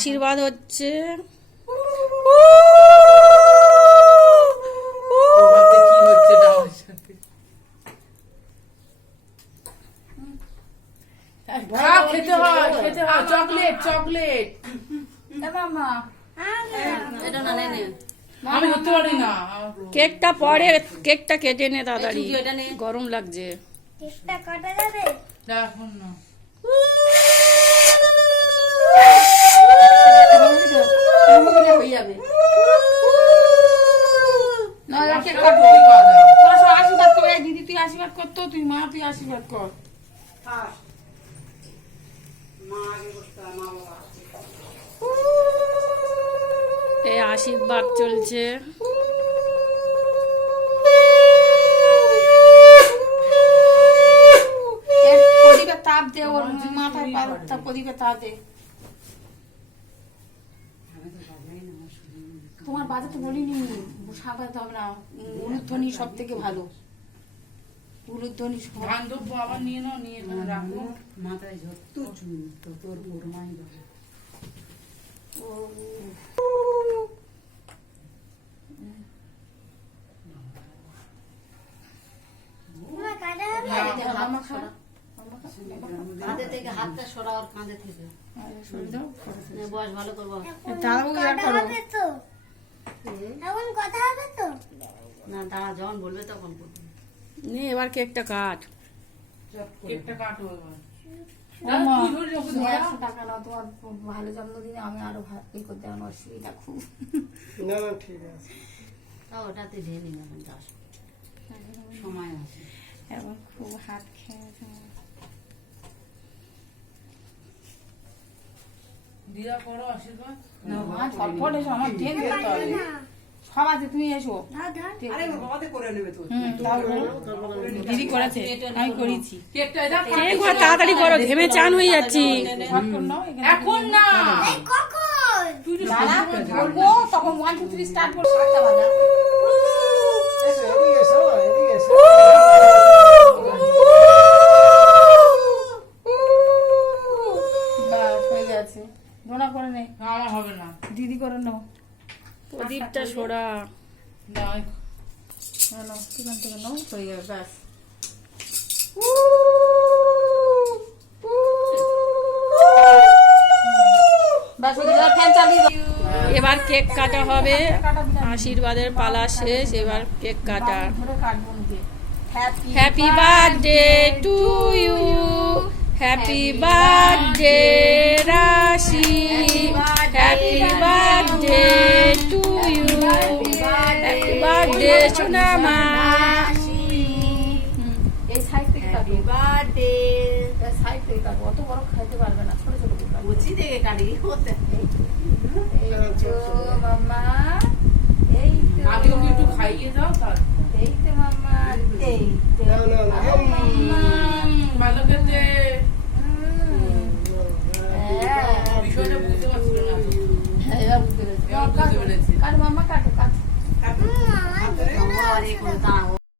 আশীর্বাদ হচ্ছে। ও ভাবছে কি হচ্ছে এটা আমার সাথে খা, খেতে খেতে চকলেট চকলেট। এটা না নে নে আমি হতে পারি না। কেকটা পরে কেকটা কেটে নে তাড়াতাড়ি। গরম লাগছে। কেকটা কাটা যাবে? এখন না হয়ে যাবে। না, কেক কাটো, ওই বাজা। তোরা সব আশীর্বাদ করে। দিদি তুই আশীর্বাদ কর তো তুই মা তুই আশীর্বাদ কর। এই আশীর্বাদ চলছে। প্রদীপের তাপ দে ওর মাথায় পা- তা প্রদীপের তাপ দে। বাজাতে বলিনি। সাবাতে হবে না। উলুধ্বনি সব থেকে ভালো। উলুধ্বনি সব ধান দ্রব্য আবার নিয়ে নাও নিয়ে রাখো। মাথায় যত চুন তো বোরমাই কাঁধে থেকে হাতটা সরা ওর কাঁধে থেকে। বয়স ভালো করব। এখন কথা হবে তো? না দাঁড়া যখন বলবে তখন করব। নে এবার কেকটা কাট। কেকটা কাটো এবার। টাকা না তোমার ভালো জন্মদিনে আমি আরও ই করতে অসুবিধা খুব। না না ঠিক আছে। ওটাতে ঢেলে নেবেন দশ সময় আছে এখন খুব হাত খেয়েছে দিদা করো আশীর্বাদ। মা ঝটপট এসো আমার ট্রেন ধরতে হবে সব আছে তুমি এসো। ধর ধর হুম, তাও বলো। দিদি করেছে। আমি করেছি। কেকটা এটা তাড়াতাড়ি করো ঘেমে চান হয়ে যাচ্ছি। এখানে না। কখন? তুই বলব তখন ওয়ান টু থ্রি স্টার্ট করব। সাতটা বাজা। এসো এদিকে এসো এদিকে এসো। বাস হয়ে গেছে। করে নে। না, আমার হবে না। দিদি করে নাও। প্রদীপটা সরা। না না নাও এখান থেকে নাও। হয়ে যাবে ব্যাস। ব্যাস হয়ে যাবে ফ্যান চালিয়ে দাও। এবার কেক কাটা হবে। আশীর্বাদের পালা শেষ এবার কেক কাটা। Happy birthday to you happy birthday birthday সোনামা এই সাইড থেকে কাটবো বার্থডে সাইড থেকে কাটবো অত বড় খাইতে পারবে না ছোট ছোট বুঝি থেকে কাটি হতে এই তো মাম্মা এই তো আগে ওকে একটু খাইয়ে দাও তারপর এই তো মাম্মা এই তো না না না এই, মাম্মা ভালো খেতে হুম। হ্যাঁ বিষয়টা বুঝতে পারছিল না হ্যাঁ, এবার